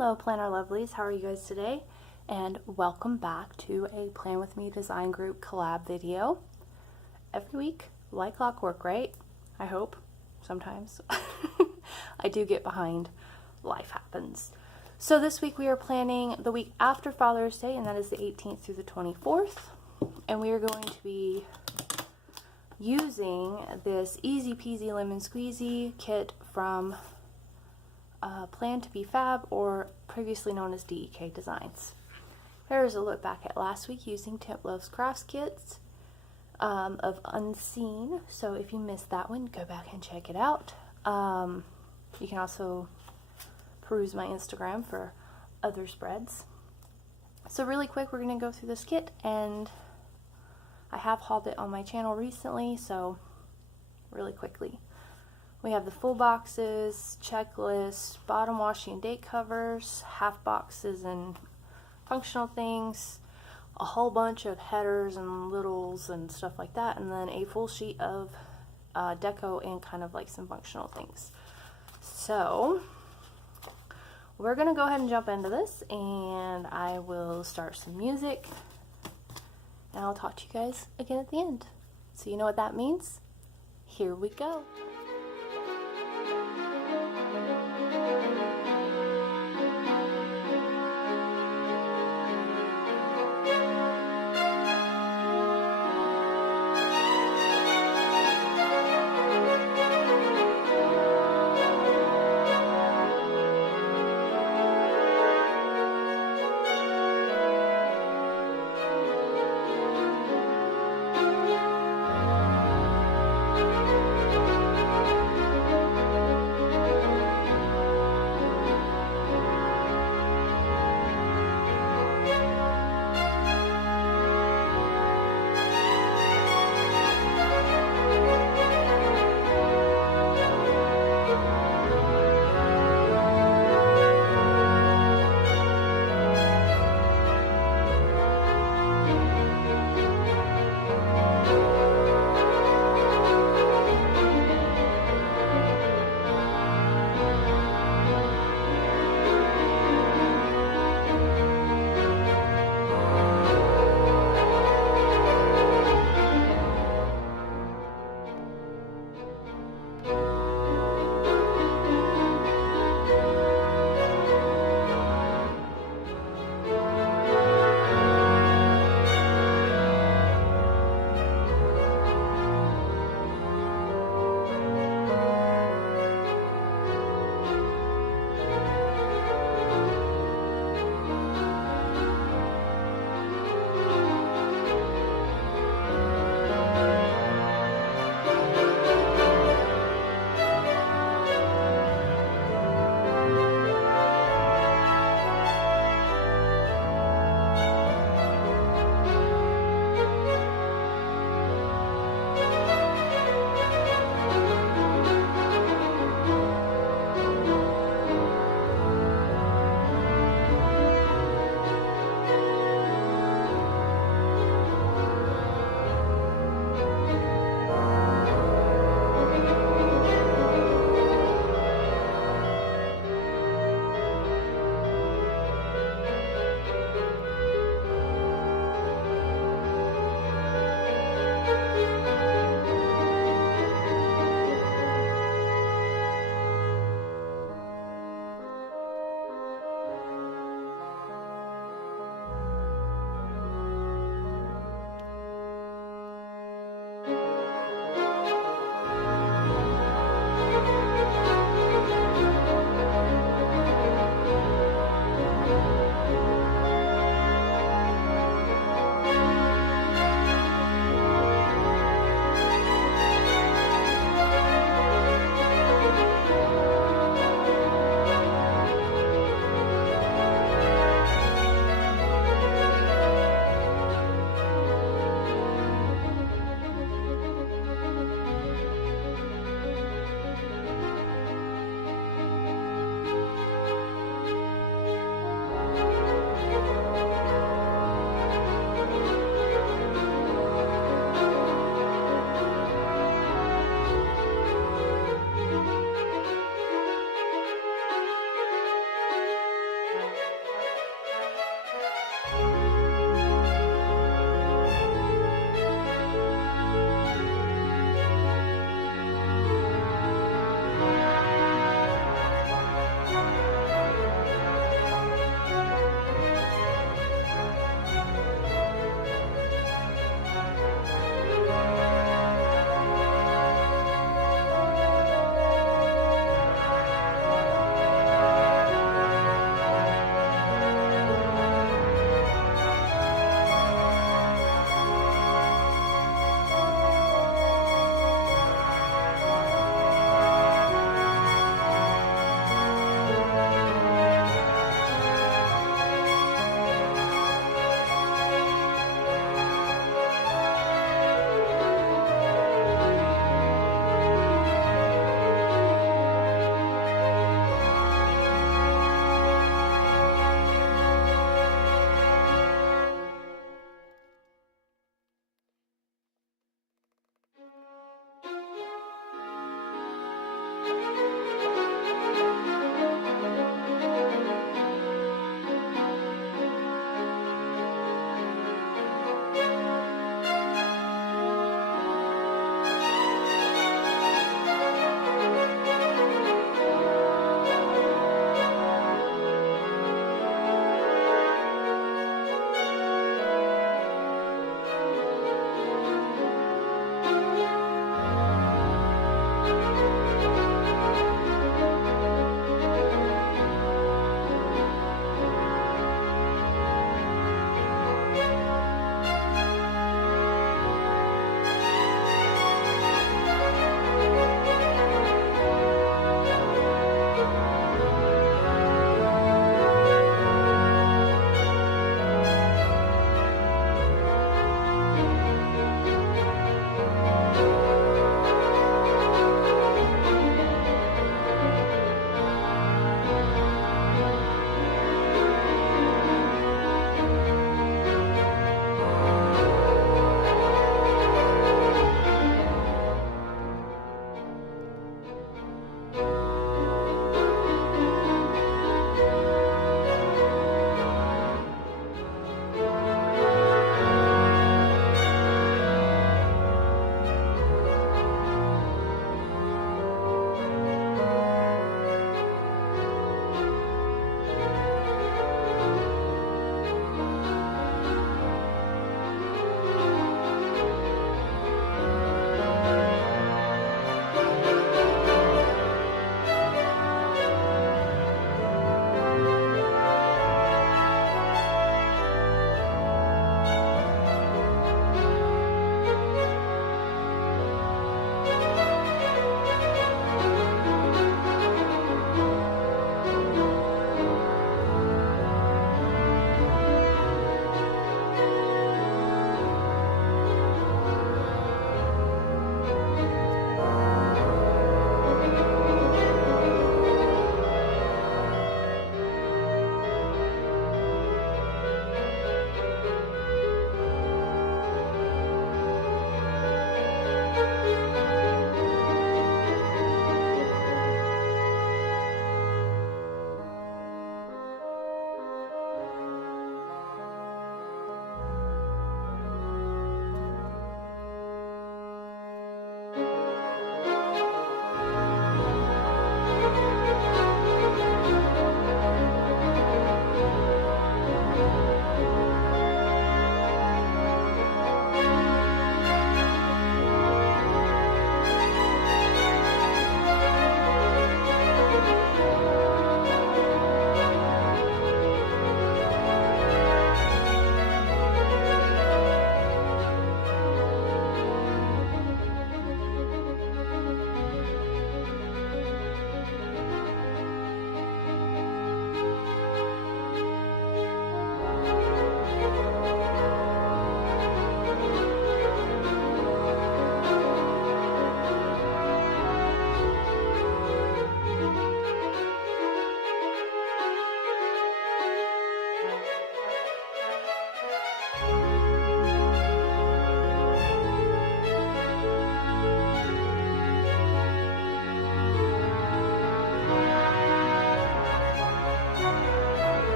Hello planner lovelies, how are you guys today? And welcome back to a Plan With Me design group collab video. Every week, like clockwork, right? I hope. Sometimes. I do get behind. Life happens. So this week we are planning the week after Father's Day, and that is the 18th through the 24th. And we are going to be using this Easy Peasy Lemon Squeezy kit from Plan to Be Fab, or previously known as DEK Designs. Here's a look back at last week using Temp Loves Crafts kits of Unseen. So if you missed that one, go back and check it out. You can also peruse my Instagram for other spreads. So really quick, we're going to go through this kit, and I have hauled it on my channel recently, so really quickly. We have the full boxes, checklist, bottom washi and date covers, half boxes and functional things, a whole bunch of headers and littles and stuff like that, and then a full sheet of deco and kind of like some functional things. So we're going to go ahead and jump into this, and I will start some music, and I'll talk to you guys again at the end. So you know what that means? Here we go.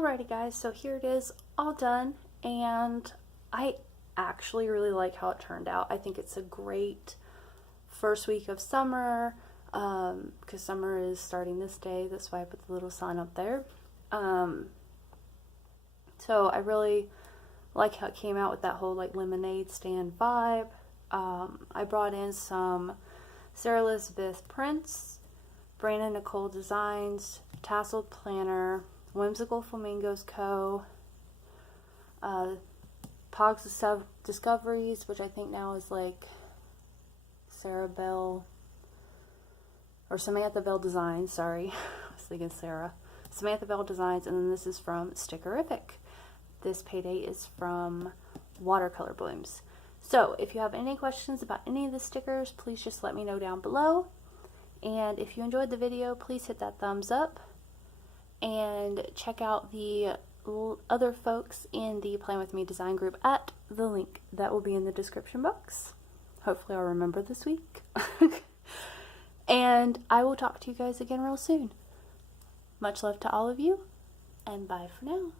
Alrighty guys, so here it is, all done, and I actually really like how it turned out. I think it's a great first week of summer, because summer is starting this day. That's why I put the little sign up there. So I really like how it came out with that whole like lemonade stand vibe. I brought in some Sarah Elizabeth prints, Brandon Nicole designs, tasseled planner, Whimsical Flamingos Co., Pogs Discoveries, which I think now is like Sarah Bell or Samantha Bell Designs, sorry, I was thinking Sarah. Samantha Bell Designs, and then this is from Stickerific. This payday is from Watercolor Blooms. So if you have any questions about any of the stickers, please just let me know down below. And if you enjoyed the video, please hit that thumbs up. And check out the other folks in the Plan With Me design group at the link that will be in the description box. Hopefully I'll remember this week. And I will talk to you guys again real soon. Much love to all of you, and bye for now.